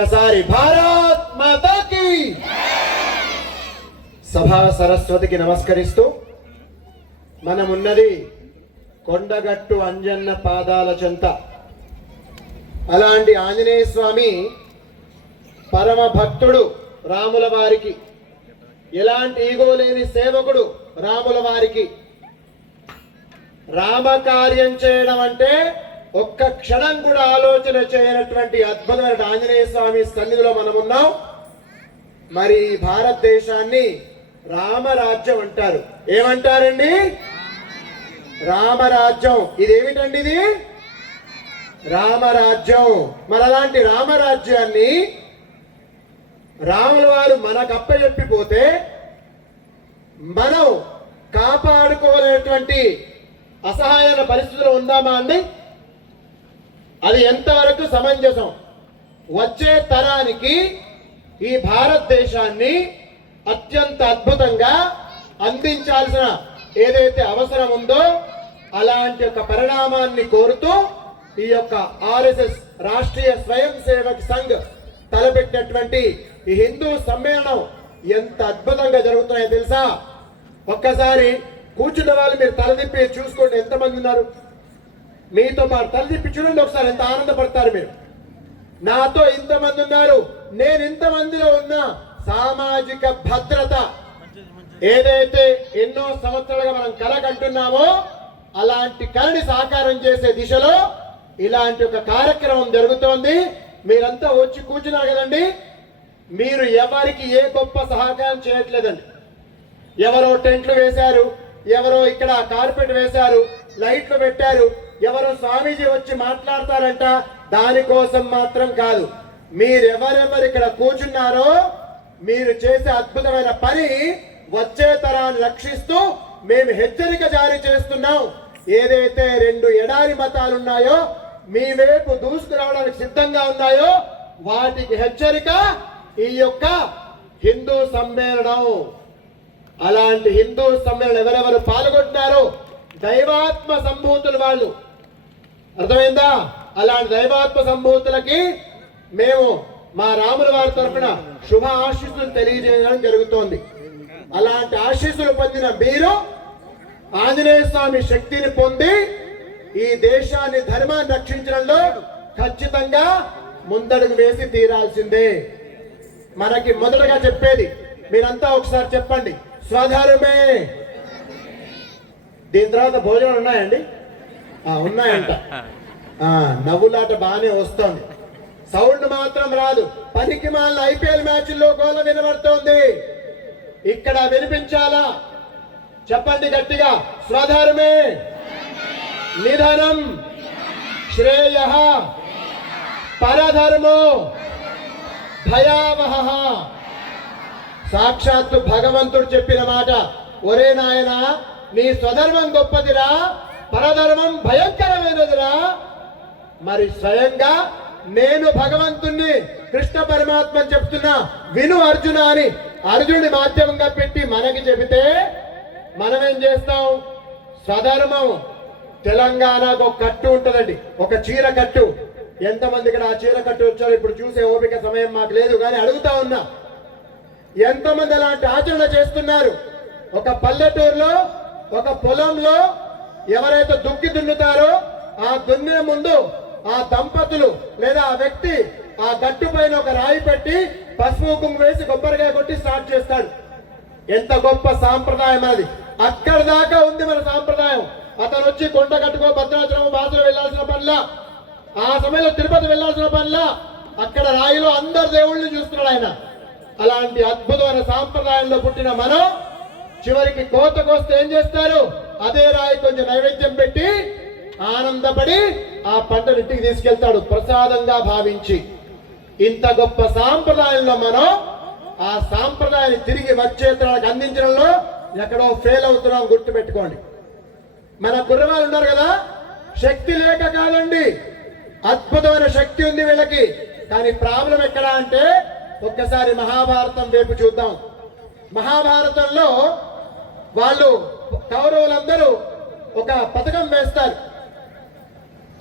ఒకసారి భారత్ మాతాకి సభా సరస్వతికి నమస్కరిస్తూ మనమున్నది కొండగట్టు అంజన్న పాదాల చెంత. అలాంటి ఆంజనేయ స్వామి పరమ భక్తుడు రాముల వారికి, ఎలాంటి ఈగో లేని సేవకుడు రాముల వారికి. రామకార్యం చేయడం అంటే ఒక్క క్షణం కూడా ఆలోచన చేయనటువంటి అద్భుతమైన ఆంజనేయ స్వామి సన్నిధిలో మనం ఉన్నాం. మరి భారతదేశాన్ని రామరాజ్యం అంటారు. ఏమంటారండి? రామరాజ్యం. ఇదేమిటండి? ఇది రామరాజ్యం. మరి అలాంటి రామరాజ్యాన్ని రాముల వారు మనకు అప్పచెప్పిపోతే మనం కాపాడుకోలేనటువంటి అసహాయన పరిస్థితుల్లో ఉందామా అండి? అది ఎంతవరకు సమంజసం? వచ్చే తరానికి ఈ భారతదేశాన్ని అత్యంత అద్భుతంగా అందించాల్సిన ఏదైతే అవసరం ఉందో అలాంటి ఒక పరిణామాన్ని కోరుతూ ఈ యొక్క ఆర్ఎస్ఎస్ రాష్ట్రీయ స్వయం సేవక్ సంఘ్ తలపెట్టినటువంటి ఈ హిందూ సమ్మేళనం ఎంత అద్భుతంగా జరుగుతున్నాయో తెలుసా? ఒక్కసారి కూర్చున్న వాళ్ళు మీరు తలదిప్పి చూసుకోండి, ఎంతమంది ఉన్నారు. మీతో పాటు తలదిప్పి చూడండి ఒకసారి, ఎంత ఆనందపడతారు మీరు. నాతో ఇంతమంది ఉన్నారు, నేను ఇంతమందిలో ఉన్న సామాజిక భద్రత ఏదైతే ఎన్నో సంవత్సరాలుగా మనం కల కంటున్నామో అలాంటి కళని సాకారం చేసే దిశలో ఇలాంటి ఒక కార్యక్రమం జరుగుతోంది. మీరంతా వచ్చి కూర్చున్నారు కదండి. మీరు ఎవరికి ఏ గొప్ప సహకారం చేయట్లేదండి. ఎవరో టెంట్లు వేశారు, ఎవరో ఇక్కడ కార్పెట్ వేశారు, లైట్లు పెట్టారు, ఎవరో స్వామీజీ వచ్చి మాట్లాడతారంట, దానికోసం మాత్రం కాదు. మీరెవరెవరు ఇక్కడ కూర్చున్నారో మీరు చేసే అద్భుతమైన పని వచ్చే తరాన్ని రక్షిస్తూ మేము హెచ్చరిక జారీ చేస్తున్నాం. ఏదైతే రెండు ఎడారి మతాలు ఉన్నాయో, మీ వైపు దూసుకురావడానికి సిద్ధంగా ఉన్నాయో వాటికి హెచ్చరిక ఈ యొక్క హిందూ సమ్మేళనం. అలాంటి హిందూ సమ్మేళనం ఎవరెవరు పాల్గొంటున్నారో దైవాత్మ సంభూతులు వాళ్ళు, అర్థమైందా? అలాంటి దైవాత్మ సంభూతులకి మేము మా రాముల వారి తరఫున శుభ ఆశీస్సులు తెలియజేయడం జరుగుతోంది. అలాంటి ఆశీస్సులు పొందిన మీరు ఆంజనేయ స్వామి శక్తిని పొంది ఈ దేశాన్ని ధర్మాన్ని రక్షించడంలో ఖచ్చితంగా ముందడుగు వేసి తీరాల్సిందే. మనకి మొదటగా చెప్పేది మీరంతా ఒకసారి చెప్పండి, స్వధర్మే. దీని తర్వాత భోజనాలు ఉన్నాయండి? ఉన్నాయంట. నవ్వులాట బాగానే వస్తోంది, సౌండ్ మాత్రం రాదు. పనికి మాలిన ఐపీఎల్ మ్యాచ్ల్లో గోల వినబడుతోంది. ఇక్కడ వినిపించాలా? చెప్పండి గట్టిగా, స్వధర్మే నిధనం శ్రేయ పరధర్మో భయావహ. సాక్షాత్తు భగవంతుడు చెప్పిన మాట. ఒరే నాయనా, నీ స్వధర్మం గొప్పదిరా, పరధర్మం భయంకరమైనదిరా. మరి స్వయంగా నేను భగవంతుణ్ణి కృష్ణ పరమాత్మ చెప్తున్నా, విను అర్జున అని అర్జునుడి మాధ్యమంగా పెట్టి మనకి చెబితే మనం ఏం చేస్తాం? స్వధర్మం. తెలంగాణకు ఒక కట్టు ఉంటుందండి, ఒక చీర కట్టు. ఎంతమంది ఇక్కడ ఆ చీర కట్టు వచ్చారో ఇప్పుడు చూసే ఓపిక సమయం మాకు లేదు, కానీ అడుగుతా ఉన్నా, ఎంతమంది అలాంటి ఆచరణ చేస్తున్నారు? ఒక పల్లెటూరులో ఒక పొలంలో ఎవరైతే దుక్కి దున్నుతారో ఆ దున్నే ముందు ఆ దంపతులు లేదా ఆ వ్యక్తి ఆ గట్టు పైన ఒక రాయి పెట్టి పసుపు కుంకుమ వేసి కొబ్బరికాయ కొట్టి స్టార్ట్ చేస్తాడు. ఎంత గొప్ప సాంప్రదాయం అది. అక్కడి దాకా ఉంది మన సాంప్రదాయం. అతను వచ్చి కొండ కట్టుకో, భద్రాచలం బాసులు వెళ్లాల్సిన పనిలా, ఆ సమయంలో తిరుపతి వెళ్లాల్సిన పనిలా, అక్కడ రాయిలో అందరు దేవుళ్ళని చూస్తున్నాడు ఆయన. అలాంటి అద్భుతమైన సాంప్రదాయంలో పుట్టిన మనం చివరికి కోతకొస్తే ఏం చేస్తారు? అదే రాయి కొంచెం నైవేద్యం పెట్టి ఆనందపడి ఆ పంటను ఇంటికి తీసుకెళ్తాడు ప్రసాదంగా భావించి. ఇంత గొప్ప సాంప్రదాయంలో మనం ఆ సాంప్రదాయాన్ని తిరిగి వచ్చే తరానికి అందించడంలో ఎక్కడో ఫెయిల్ అవుతున్నాం, గుర్తుపెట్టుకోండి. మన కుర్రవాళ్ళు ఉన్నారు కదా, శక్తి లేక కాదండి, అద్భుతమైన శక్తి ఉంది వీళ్ళకి. కానీ ప్రాబ్లం ఎక్కడ అంటే, ఒక్కసారి మహాభారతం వైపు చూద్దాం. మహాభారతంలో వాళ్ళు కౌరవులందరూ ఒక పథకం వేస్తారు.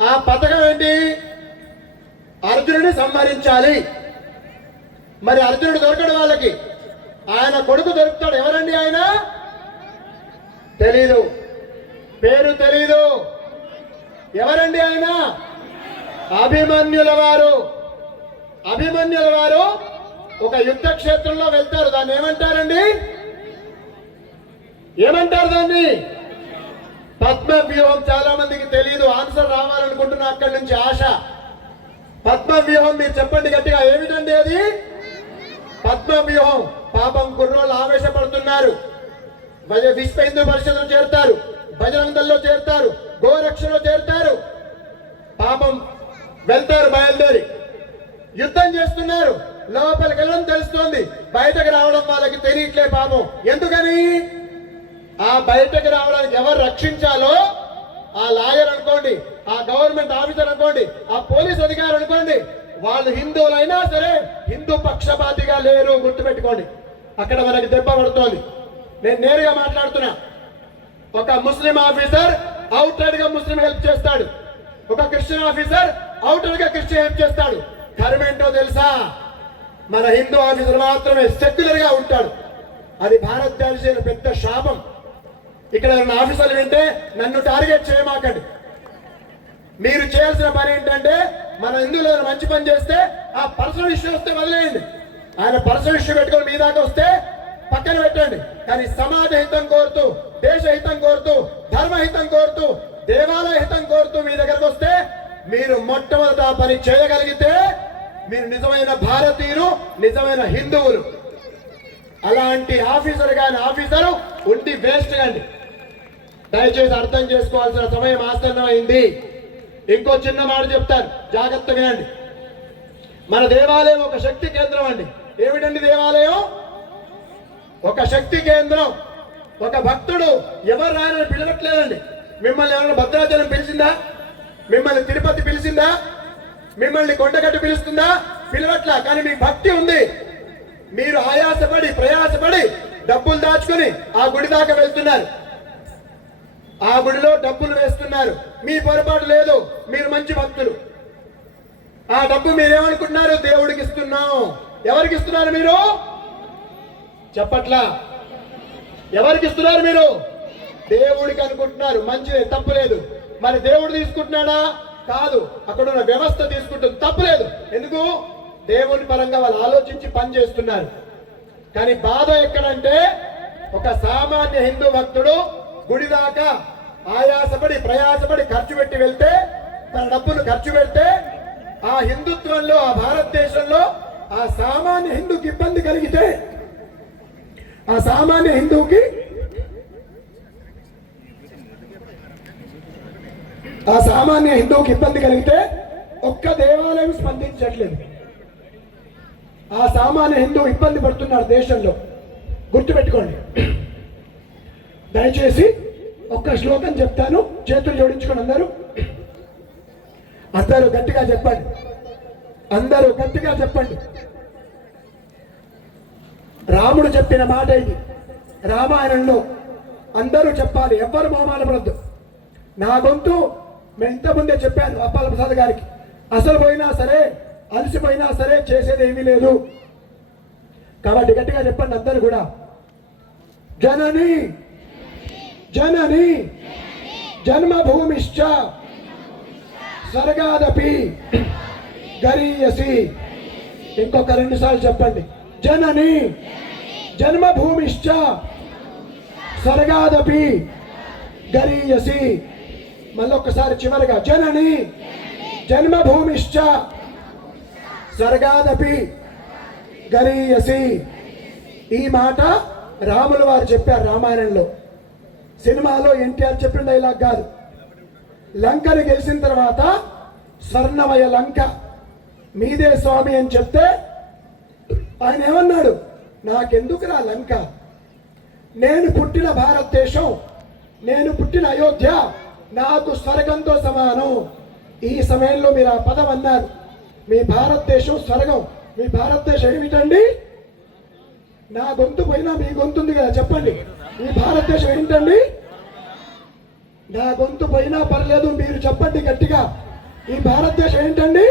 ఆ పథకం ఏంటి? అర్జునుడిని సంహరించాలి. మరి అర్జునుడు దొరకడు వాళ్ళకి, ఆయన కొడుకు దొరుకుతాడు. ఎవరండి ఆయన? తెలీదు, పేరు తెలీదు. ఎవరండి ఆయన? అభిమన్యుల వారు. అభిమన్యుల వారు ఒక యుద్ధ క్షేత్రంలో వెళ్తారు. దాన్ని ఏమంటారండి? ఏమంటారు దాన్ని? పద్మ వ్యూహం. చాలా మందికి తెలియదు. ఆన్సర్ రావాలనుకుంటున్నా అక్కడి నుంచి ఆశ. పద్మ వ్యూహం మీరు చెప్పండి గట్టిగా. ఏమిటండి అది? పద్మ వ్యూహం. పాపం కుర్రోళ్ళు ఆవేశపడుతున్నారు. విశ్వ హిందూ పరిషత్లో చేరుతారు, బజరంగ దళంలో చేరుతారు, గోరక్షలో చేరుతారు. పాపం వెళ్తారు, బయలుదేరి యుద్ధం చేస్తున్నారు. లోపలికి వెళ్ళడం తెలుస్తోంది, బయటకు రావడం వాళ్ళకి తెలియట్లే పాపం. ఎందుకని? ఆ బయటకు రావడానికి ఎవరు రక్షించాలో ఆ లాయర్ అనుకోండి, ఆ గవర్నమెంట్ ఆఫీసర్ అనుకోండి, ఆ పోలీస్ అధికారి అనుకోండి, వాళ్ళు హిందువులైనా సరే హిందూ పక్షపాతిగా లేరు. గుర్తుపెట్టుకోండి. అక్కడ మనకి దెబ్బ పడుతోంది. నేను నేరుగా మాట్లాడుతున్నా. ఒక ముస్లిం ఆఫీసర్ అవుట్రైడ్ గా ముస్లిం హెల్ప్ చేస్తాడు, ఒక క్రిస్టియన్ ఆఫీసర్ అవుట్రైడ్ గా క్రిస్టియన్ హెల్ప్ చేస్తాడు. కర్మేంటో తెలుసా? మన హిందూ ఆఫీసర్ మాత్రమే సెక్యులర్ గా ఉంటాడు. అది భారతదేశం పెద్ద శాపం. ఇక్కడ ఆఫీసర్లు వింటే నన్ను టార్గెట్ చేయమాకండి. మీరు చేయాల్సిన పని ఏంటంటే, మన హిందువులు మంచి పని చేస్తే ఆ పర్సనల్ ఇష్యూ వస్తే వదిలేయండి. ఆయన పర్సనల్ ఇష్యూ పెట్టుకొని మీ దాకా వస్తే పక్కన పెట్టండి. కానీ సమాజ హితం కోరుతూ, దేశ హితం కోరుతూ, ధర్మ హితం కోరుతూ, దేవాలయ హితం కోరుతూ మీ దగ్గరకు వస్తే మీరు మొట్టమొదట పని చేయగలిగితే మీరు నిజమైన భారతీయులు, నిజమైన హిందువులు. అలాంటి ఆఫీసర్ గాని ఆఫీసరు ఉండి వేస్ట్ అండి. దయచేసి అర్థం చేసుకోవాల్సిన సమయం ఆసన్నమైంది. ఇంకో చిన్న మాట చెప్తాను, జాగ్రత్తగా వినండి. మన దేవాలయం ఒక శక్తి కేంద్రం అండి. ఏమిటండి దేవాలయం? ఒక శక్తి కేంద్రం. ఒక భక్తుడు ఎవరు రాయని పిలవట్లేదండి. మిమ్మల్ని ఎవరైనా భద్రాచలం పిలిచిందా? మిమ్మల్ని తిరుపతి పిలిచిందా? మిమ్మల్ని కొండగట్టు పిలుస్తుందా? పిలవట్లా. కానీ మీకు భక్తి ఉంది. మీరు ఆయాసపడి ప్రయాసపడి డబ్బులు దాచుకుని ఆ గుడి దాకా వెళ్తున్నారు, ఆ గుడిలో డబ్బులు వేస్తున్నారు. మీ పొరపాటు లేదు, మీరు మంచి భక్తులు. ఆ డబ్బు మీరేమనుకుంటున్నారు? దేవుడికి ఇస్తున్నాం. ఎవరికి ఇస్తున్నారు మీరు? చెప్పట్లా. ఎవరికి ఇస్తున్నారు మీరు? దేవుడికి అనుకుంటున్నారు. మంచిదే, తప్పులేదు. మరి దేవుడు తీసుకుంటున్నాడా? కాదు. అక్కడ ఉన్న వ్యవస్థ తీసుకుంటుంది, తప్పులేదు. ఎందుకు? దేవుని పరంగా వాళ్ళు ఆలోచించి పని చేస్తున్నారు. కానీ బాధ ఎక్కడంటే, ఒక సామాన్య హిందూ భక్తుడు గుడి దాకా ఆయాసపడి ప్రయాసపడి ఖర్చు పెట్టి వెళ్తే, తన డబ్బులు ఖర్చు పెడితే, ఆ హిందుత్వంలో, ఆ భారతదేశంలో ఆ సామాన్య హిందూకి ఇబ్బంది కలిగితే, ఆ సామాన్య హిందూకి ఇబ్బంది కలిగితే ఒక్క దేవాలయం స్పందించట్లేదు. ఆ సామాన్య హిందూ ఇబ్బంది పడుతున్నారు దేశంలో. గుర్తుపెట్టుకోండి. దయచేసి ఒక్క శ్లోకం చెప్తాను, చేతులు జోడించుకొని అందరూ గట్టిగా చెప్పండి. అందరూ గట్టిగా చెప్పండి. రాముడు చెప్పిన మాట ఇది. రామాయణంలో అందరూ చెప్పాలి, ఎవ్వరు మొహమాటపడద్దు. నా గొంతు నేను ఇంతకుముందే చెప్పాను అప్పాల ప్రసాద్ గారికి. అసలు పోయినా సరే, అలసిపోయినా సరే చేసేది ఏమీ లేదు. కాబట్టి గట్టిగా చెప్పండి అందరూ కూడా. జనని జనని జన్మభూమిశ్చ స్వర్గాదపి గరీయసి. ఇంకొక 2 సార్లు చెప్పండి. జనని జన్మభూమిశ్చ స్వర్గాదపి గరీయసి. మళ్ళొక్కసారి చివరిగా. జనని జన్మభూమిశ్చ స్వర్గాదపి గరీయసి. ఈ మాట రాముల వారు చెప్పారు రామాయణంలో. సినిమాలో ఎన్టీఆర్ చెప్పిన డైలాగ్ కాదు. లంకని గెలిచిన తర్వాత స్వర్ణమయ లంక మీదే స్వామి అని చెప్తే ఆయన ఏమన్నాడు? నాకెందుకురా లంక, నేను పుట్టిన భారతదేశం, నేను పుట్టిన అయోధ్య నాకు స్వర్గంతో సమానం. ఈ సమయంలో మీరు ఆ పదం అన్నారు. మీ భారతదేశం స్వర్గం. మీ భారతదేశం ఏమిటండి? నా గొంతు పోయినా మీ గొంతు ఉంది కదా, చెప్పండి. మీ భారతదేశం ఏంటండి? నా గొంతు పోయినా పర్లేదు, మీరు చెప్పండి గట్టిగా. ఈ భారతదేశం ఏంటండి?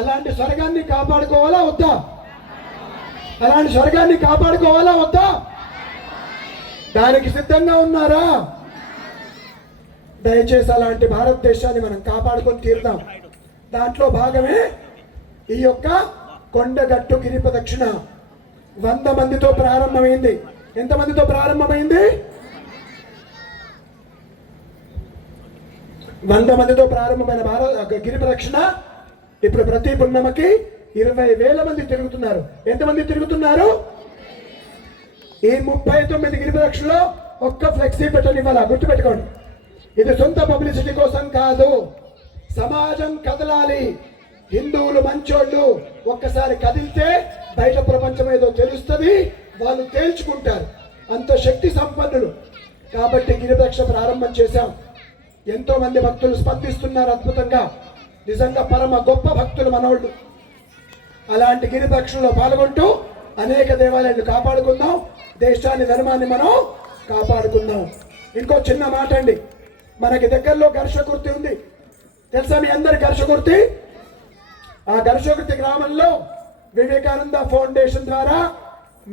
అలాంటి స్వర్గాన్ని కాపాడుకోవాలా వద్దా? అలాంటి స్వర్గాన్ని కాపాడుకోవాలా వద్దా? దానికి సిద్ధంగా ఉన్నారా? దయచేసి అలాంటి భారతదేశాన్ని మనం కాపాడుకొని తీరుదాం. దాంట్లో భాగమే ఈ యొక్క కొండగట్టు గిరి ప్రదక్షిణ. 100 మందితో ప్రారంభమైంది. ఎంతమందితో ప్రారంభమైంది? 100 మందితో ప్రారంభమైన గిరి ప్రదక్షిణ ఇప్పుడు ప్రతి పున్నమకి 20,000 మంది తిరుగుతున్నారు. ఎంతమంది తిరుగుతున్నారు? ఈ 39 గిరి ప్రదక్షిణలో ఒక్క ఫ్లెక్సీ పెట్టనివ్వాలా, గుర్తుపెట్టుకోండి. ఇది సొంత పబ్లిసిటీ కోసం కాదు. సమాజం కదలాలి. హిందువులు మంచోళ్ళు, ఒక్కసారి కదిలితే బయట ప్రపంచం ఏదో తెలుస్తుంది, వాళ్ళు తేల్చుకుంటారు. అంత శక్తి సంపన్నులు. కాబట్టి గిరి ప్రదక్షిణ ప్రారంభం చేశాం. ఎంతో మంది భక్తులు స్పందిస్తున్నారు అద్భుతంగా. నిజంగా పరమ గొప్ప భక్తులు మనోళ్ళు. అలాంటి గిరి ప్రదక్షిణలో పాల్గొంటూ అనేక దేవాలయాలు కాపాడుకుందాం. దేశాన్ని, ధర్మాన్ని మనం కాపాడుకుందాం. ఇంకో చిన్న మాట అండి, మనకి దగ్గరలో ఘర్షకుర్తి ఉంది. తెలుసా మీ అందరి ఘర్షకుర్తి? ఆ ఘర్షకుర్తి గ్రామంలో వివేకానంద ఫౌండేషన్ ద్వారా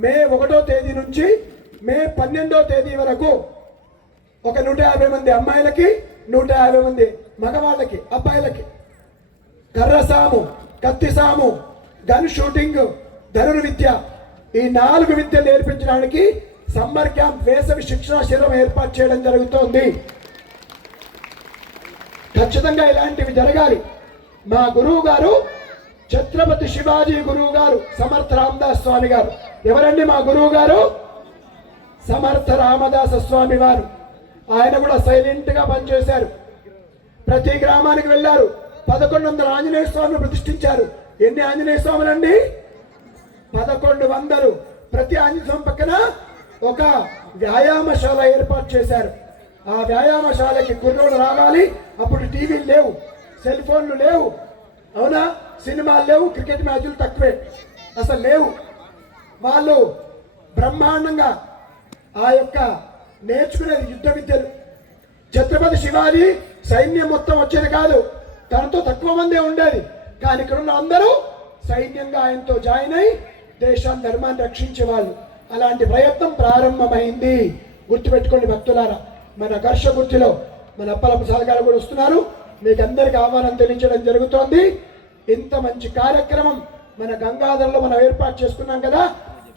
మే 1వ తేదీ నుంచి మే 12వ తేదీ వరకు ఒక 150 మంది అమ్మాయిలకి, 150 మంది మగవాళ్ళకి, అబ్బాయిలకి కర్రసాము, కత్తిసాము, గన్ షూటింగ్, ధనుర్విద్య, ఈ 4 విద్యలు నేర్పించడానికి సమ్మర్ క్యాంప్, వేసవి శిక్షణా శిబిరం ఏర్పాటు చేయడం జరుగుతోంది. ఖచ్చితంగా ఇలాంటివి జరగాలి. మా గురువు గారు ఛత్రపతి శివాజీ గురువు గారు సమర్థ రామదాస్ స్వామి గారు. ఎవరండి మా గురువు గారు? సమర్థ రామదాస స్వామి వారు. ఆయన కూడా సైలెంట్ గా పనిచేశారు. ప్రతి గ్రామానికి వెళ్ళారు. 1100 ఆంజనేయ స్వామిని ప్రతిష్ఠించారు. ఎన్ని ఆంజనేయ స్వాములండి? 1100. ప్రతి ఆంజనేయ స్వామి పక్కన ఒక వ్యాయామశాల ఏర్పాటు చేశారు. ఆ వ్యాయామశాలకి కుర్రోడు రావాలి. అప్పుడు టీవీలు లేవు, సెల్ ఫోన్లు లేవు, అవునా, సినిమాలు లేవు, క్రికెట్ మ్యాచ్లు తక్కువే, అసలు లేవు. వాళ్ళు బ్రహ్మాండంగా ఆ యొక్క నేర్చుకునేది యుద్ధ విద్యలు. ఛత్రపతి శివాజీ సైన్యం మొత్తం వచ్చేది కాదు, తనతో తక్కువ మందే ఉండేది. కానీ ఇక్కడ ఉన్న అందరూ సైన్యంగా ఆయనతో జాయిన్ అయి దేశాన్ని, ధర్మాన్ని రక్షించేవాళ్ళు. అలాంటి ప్రయత్నం ప్రారంభమైంది. గుర్తుపెట్టుకోండి భక్తులారా. మన ఘర్షకుర్తిలో మన అప్పల ప్రసాద్ గారు కూడా వస్తున్నారు. మీకు అందరికి ఆహ్వానం తెలియజేయడం జరుగుతోంది. ఇంత మంచి కార్యక్రమం మన గంగాధరలో మనం ఏర్పాటు చేసుకున్నాం కదా.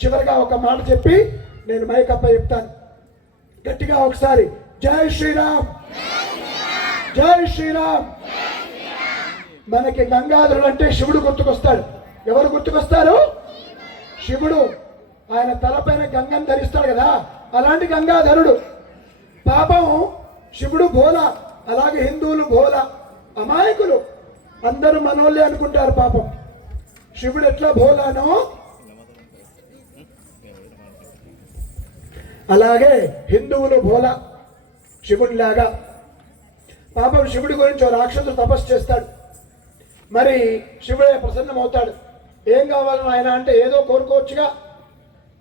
చివరిగా ఒక మాట చెప్పి నేను మైక్ అప్ప చెప్తాను. గట్టిగా ఒకసారి జై శ్రీరామ్, జై శ్రీరామ్. మనకి గంగాధరుడు అంటే శివుడు గుర్తుకొస్తాడు. ఎవరు గుర్తుకొస్తారు? శివుడు. ఆయన తలపైన గంగను ధరిస్తాడు కదా, అలాంటి గంగాధరుడు. పాపం శివుడు భోలా, అలాగే హిందువులు భోలా, అమాయకులు. అందరూ మనోళ్ళే అనుకుంటారు. పాపం శివుడు ఎట్లా భోలానో అలాగే హిందువులు భోలా శివుడిలాగా. పాపం శివుడి గురించి రాక్షసుడు తపస్సు చేస్తాడు. మరి శివుడే ప్రసన్నమవుతాడు. ఏం కావాలని ఆయన అంటే ఏదో కోరుకోవచ్చుగా.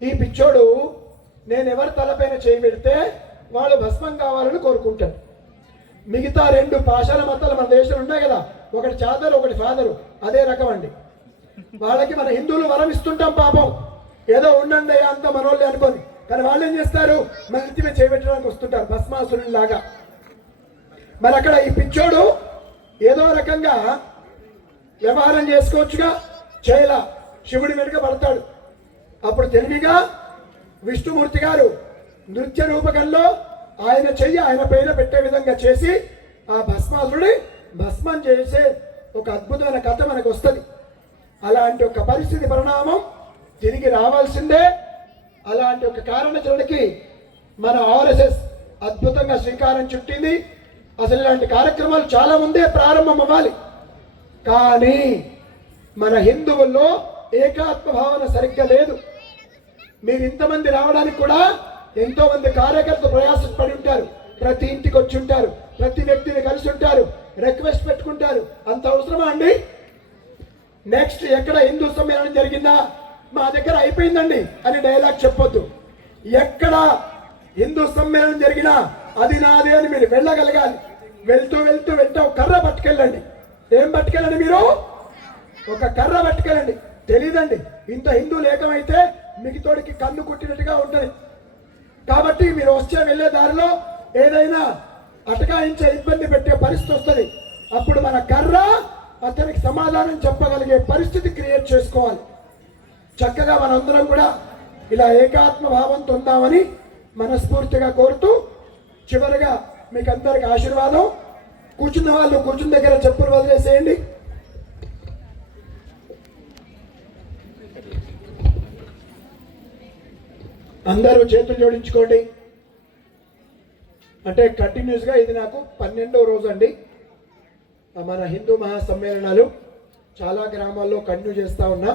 ఈ పిచ్చోడు నేను ఎవరి తలపైన చేయి పెడితే వాళ్ళు భస్మం కావాలని కోరుకుంటాడు. మిగతా 2 పాషాణ మతాలు మన దేశంలో ఉన్నాయి కదా, ఒకటి చాదరు, ఒకటి ఫాదరు. అదే రకం అండి. వాళ్ళకి మన హిందువులు వరం ఇస్తుంటాం. పాపం ఏదో ఉండండి అంత మనోళ్ళే అనుకోని. కానీ వాళ్ళు ఏం చేస్తారు? మన నెత్తి మీద చేపెట్టడానికి వస్తుంటారు భస్మాసురుని లాగా. మరి అక్కడ ఈ పిచ్చోడు ఏదో రకంగా వ్యవహారం చేసుకోవచ్చుగా, చేయలా. శివుడి వెనుక పడతాడు. అప్పుడు తెలివిగా విష్ణుమూర్తి గారు నృత్య రూపకంలో ఆయన చెయ్యి ఆయన పైన పెట్టే విధంగా చేసి ఆ భస్మాసురుడి భస్మం చేసే ఒక అద్భుతమైన కథ మనకు వస్తుంది. అలాంటి ఒక పరిస్థితి, పరిణామం తిరిగి రావాల్సిందే. అలాంటి ఒక కారణానికి మన ఆర్ఎస్ఎస్ అద్భుతంగా శ్రీకారం చుట్టింది. అసలు ఇలాంటి కార్యక్రమాలు చాలా ముందే ప్రారంభం అవ్వాలి. కానీ మన హిందువుల్లో ఏకాత్మ భావన సరిగ్గా లేదు. మీరు ఇంతమంది రావడానికి కూడా ఎంతో మంది కార్యకర్తలు ప్రయాసపడి ఉంటారు. ప్రతి ఇంటికి వచ్చి ఉంటారు, ప్రతి వ్యక్తిని కలిసి ఉంటారు, రిక్వెస్ట్ పెట్టుకుంటారు. అంత అవసరమా అండి? నెక్స్ట్ ఎక్కడ హిందూ సమ్మేళనం జరిగిందా, మా దగ్గర అయిపోయిందండి అని డైలాగ్ చెప్పొద్దు. ఎక్కడ హిందూ సమ్మేళనం జరిగినా అది నాదే అని మీరు వెళ్ళగలగాలి. వెళ్తూ వెళ్తూ వెంట ఒక కర్ర పట్టుకెళ్ళండి. ఏం పట్టుకెళ్ళండి? మీరు ఒక కర్ర పట్టుకెళ్ళండి. తెలీదండి, ఇంత హిందువులు ఏకమైతే మిగతోడికి కన్ను కుట్టినట్టుగా ఉంటుంది. కాబట్టి మీరు వచ్చే వెళ్ళే దారిలో ఏదైనా అటకాయించే ఇబ్బంది పెట్టే పరిస్థితి వస్తుంది. అప్పుడు మన కర్ర అతనికి సమాధానం చెప్పగలిగే పరిస్థితి క్రియేట్ చేసుకోవాలి. చక్కగా మనందరం కూడా ఇలా ఏకాత్మ భావంతో ఉందామని మనస్ఫూర్తిగా కోరుతూ చివరిగా మీకు అందరికి ఆశీర్వాదం. కూర్చున్న వాళ్ళు కూర్చున్న దగ్గర చెప్పులు వదిలేసేయండి. అందరూ చేతులు జోడించుకోండి. అంటే కంటిన్యూస్గా ఇది నాకు 12వ రోజు అండి. మన హిందూ మహాసమ్మేళనాలు చాలా గ్రామాల్లో కంటిన్యూ చేస్తూ ఉన్నా.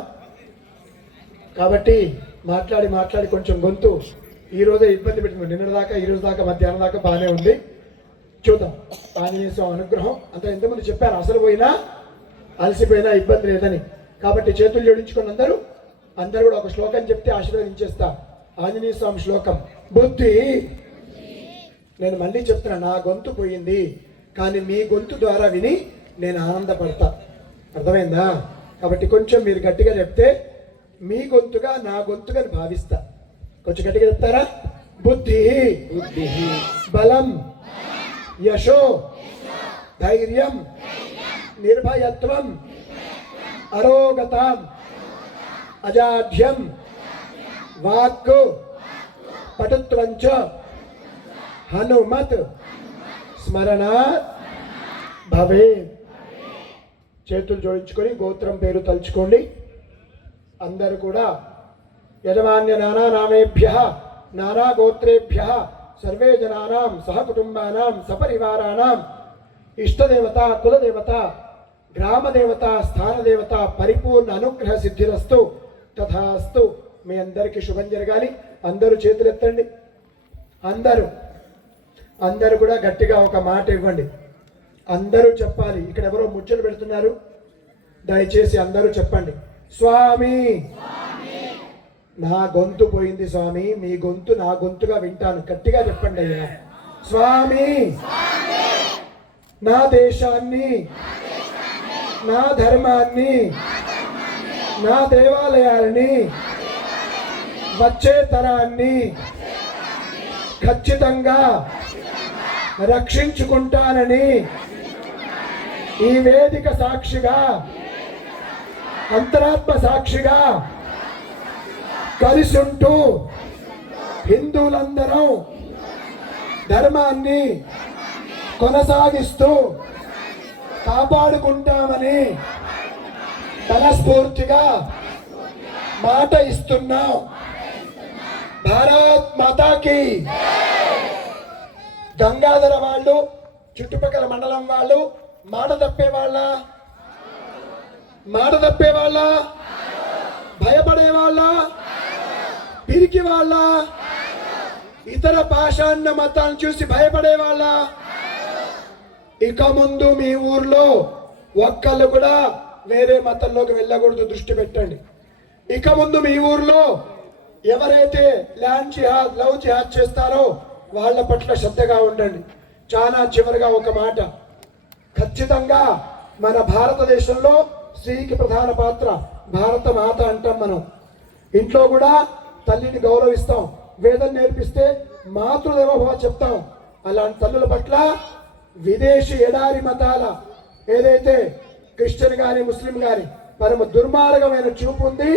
కాబట్టి మాట్లాడి కొంచెం గొంతు ఈరోజే ఇబ్బంది పెట్టింది. నిన్న దాకా ఈరోజు దాకా మధ్యాహ్నం దాకా బాగానే ఉంది. చూద్దాం ఆంజనేయ స్వామి అనుగ్రహం. అంత ఎంతమంది చెప్పారు అసలు పోయినా అలసిపోయినా ఇబ్బంది లేదని. కాబట్టి చేతులు జోడించుకొని అందరూ కూడా ఒక శ్లోకం చెప్తే ఆశీర్వదించేస్తా. ఆంజనేయ స్వామి శ్లోకం. బుద్ధి, నేను మళ్ళీ చెప్తున్నా, నా గొంతు పోయింది కానీ మీ గొంతు ద్వారా విని నేను ఆనందపడతా. అర్థమైందా? కాబట్టి కొంచెం మీరు గట్టిగా చెప్తే మీ గొంతుగా నా గొంతుగా భావిస్తా. కొంచెం గట్టిగా చెప్తారా? బుద్ధి బలం యశో ధైర్యం నిర్భయత్వం అరోగతాం అజాఢ్యం వాక్కు పటుత్వంచ హనుమత్ స్మరణాత్ భవే. చేతులు జోడించుకొని గోత్రం పేరు తలుచుకోండి. అందరూ కూడా యజమాన్య నానా నామేభ్య నానా గోత్రేభ్య సర్వే జనానాం సహకుటుంబానాం సపరివారాణం ఇష్టదేవత కులదేవత గ్రామదేవత స్థానదేవత పరిపూర్ణ అనుగ్రహ సిద్ధిరస్తు తథాస్తు. మీ అందరికీ శుభం జరగాలి. అందరూ చేతులు ఎత్తండి. అందరూ కూడా గట్టిగా ఒక మాట ఇవ్వండి. అందరూ చెప్పాలి. ఇక్కడ ఎవరో ముచ్చలు పెడుతున్నారు, దయచేసి అందరూ చెప్పండి. స్వామి, నా గొంతు పోయింది స్వామి, మీ గొంతు నా గొంతుగా వింటాను. గట్టిగా చెప్పండి అయ్యా. స్వామి, నా దేశాన్ని, నా ధర్మాన్ని, నా దేవాలయాలని, వచ్చే తరాన్ని ఖచ్చితంగా రక్షించుకుంటానని ఈ వేదిక సాక్షిగా అంతరాత్మ సాక్షిగా కలిసుంటూ హిందువులందరం ధర్మాన్ని కొనసాగిస్తూ కాపాడుకుంటామని మనస్ఫూర్తిగా మాట ఇస్తున్నాం. భారత్ మాతాకి. గంగాధర వాళ్ళు, చుట్టుపక్కల మండలం వాళ్ళు మాట తప్పే వాళ్ళ భయపడే వాళ్ళ పిరికి వాళ్ళ ఇతర పాషాణ మతాలను చూసి భయపడే వాళ్ళ ఇక ముందు మీ ఊర్లో ఒక్కళ్ళు కూడా వేరే మతంలోకి వెళ్ళకూడదు. దృష్టి పెట్టండి. ఇక ముందు మీ ఊర్లో ఎవరైతే ల్యాండ్ జిహాద్, లవ్ జిహాద్ చేస్తారో వాళ్ళ పట్ల శ్రద్ధగా ఉండండి. చాలా చివరిగా ఒక మాట, ఖచ్చితంగా మన భారతదేశంలో స్త్రీకి ప్రధాన పాత్ర. భారత మాత అంటాం మనం. ఇంట్లో కూడా తల్లిని గౌరవిస్తాం. వేదం నేర్పిస్తే మాతృదేవోభవ చెప్తాం. అలాంటి తల్లుల పట్ల విదేశీ ఎడారి మతాల ఏదైతే క్రిస్టియన్ కానీ ముస్లిం కానీ పరమ దుర్మార్గమైన చూపు ఉంది.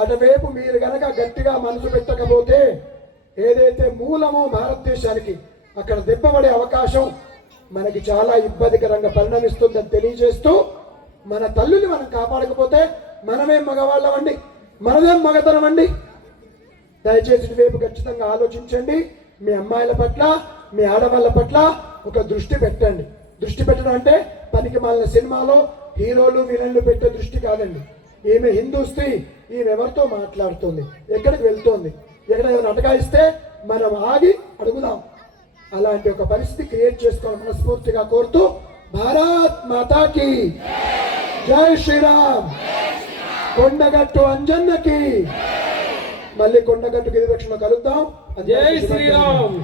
అటువైపు మీరు గనక గట్టిగా మనసు పెట్టకపోతే ఏదైతే మూలమో భారతదేశానికి అక్కడ దెబ్బపడే అవకాశం మనకి చాలా ఇబ్బందికరంగా పరిణమిస్తుందని తెలియజేస్తూ, మన తల్లుని మనం కాపాడకపోతే మనమేం మగవాళ్ళమండి, మనదేం మగతనం అండి. దయచేసి ఇటువైపు ఖచ్చితంగా ఆలోచించండి. మీ అమ్మాయిల పట్ల, మీ ఆడవాళ్ళ పట్ల ఒక దృష్టి పెట్టండి. దృష్టి పెట్టడం అంటే పనికి మాలిన సినిమాలో హీరోలు విలన్లు పెట్టే దృష్టి కాదండి. ఈమె హిందూ స్త్రీ, ఈమె ఎవరితో మాట్లాడుతుంది, ఎక్కడికి వెళ్తోంది, ఎక్కడ ఏమైనా అటకాయిస్తే మనం ఆగి అడుగుదాం. అలాంటి ఒక పరిస్థితి క్రియేట్ చేసుకోవాలని మనస్ఫూర్తిగా కోరుతూ, భారత్ మాతాకి జై శ్రీరామ్. కొండగట్టు అంజన్నకి. మళ్ళీ కొండగట్టు గిరివృక్షంలో కలుద్దాం. జై శ్రీరామ్.